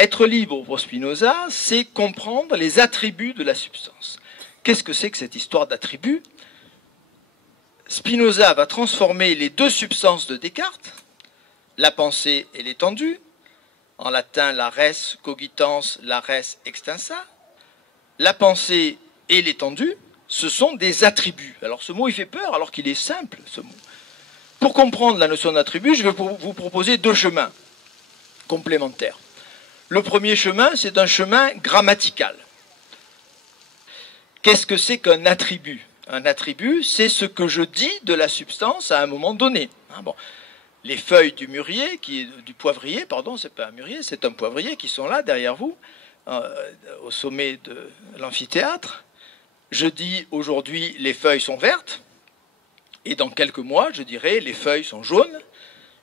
Être libre pour Spinoza, c'est comprendre les attributs de la substance. Qu'est-ce que c'est que cette histoire d'attributs? Spinoza va transformer les deux substances de Descartes, la pensée et l'étendue, en latin la res cogitans, la res extensa. La pensée et l'étendue, ce sont des attributs. Alors ce mot, il fait peur alors qu'il est simple, ce mot. Pour comprendre la notion d'attribut, je vais vous proposer deux chemins complémentaires. Le premier chemin, c'est un chemin grammatical. Qu'est-ce que c'est qu'un attribut? Un attribut, c'est ce que je dis de la substance à un moment donné. Bon. Les feuilles du mûrier, du poivrier, pardon, c'est pas un mûrier, c'est un poivrier qui sont là derrière vous, au sommet de l'amphithéâtre. Je dis aujourd'hui les feuilles sont vertes, et dans quelques mois, je dirai les feuilles sont jaunes,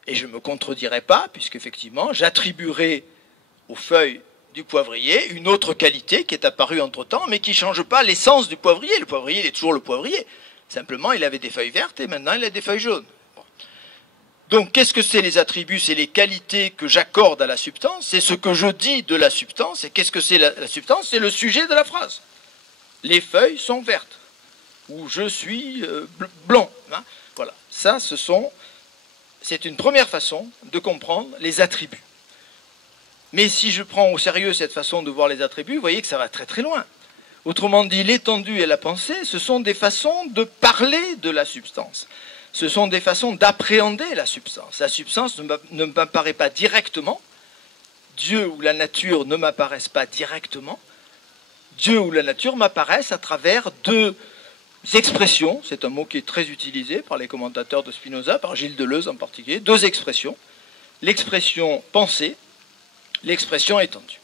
et je ne me contredirai pas, puisqu'effectivement, j'attribuerai aux feuilles du poivrier une autre qualité qui est apparue entre-temps, mais qui ne change pas l'essence du poivrier. Le poivrier, il est toujours le poivrier. Simplement, il avait des feuilles vertes, et maintenant, il a des feuilles jaunes. Bon. Donc, qu'est-ce que c'est les attributs? C'est les qualités que j'accorde à la substance, c'est ce que je dis de la substance, et qu'est-ce que c'est la substance? C'est le sujet de la phrase. Les feuilles sont vertes, ou je suis blanc. Voilà, ça, c'est une première façon de comprendre les attributs. Mais si je prends au sérieux cette façon de voir les attributs, vous voyez que ça va très très loin. Autrement dit, l'étendue et la pensée, ce sont des façons de parler de la substance. Ce sont des façons d'appréhender la substance. La substance ne m'apparaît pas directement. Dieu ou la nature ne m'apparaissent pas directement. Dieu ou la nature m'apparaissent à travers deux expressions. C'est un mot qui est très utilisé par les commentateurs de Spinoza, par Gilles Deleuze en particulier. Deux expressions. L'expression pensée, l'expression étendue.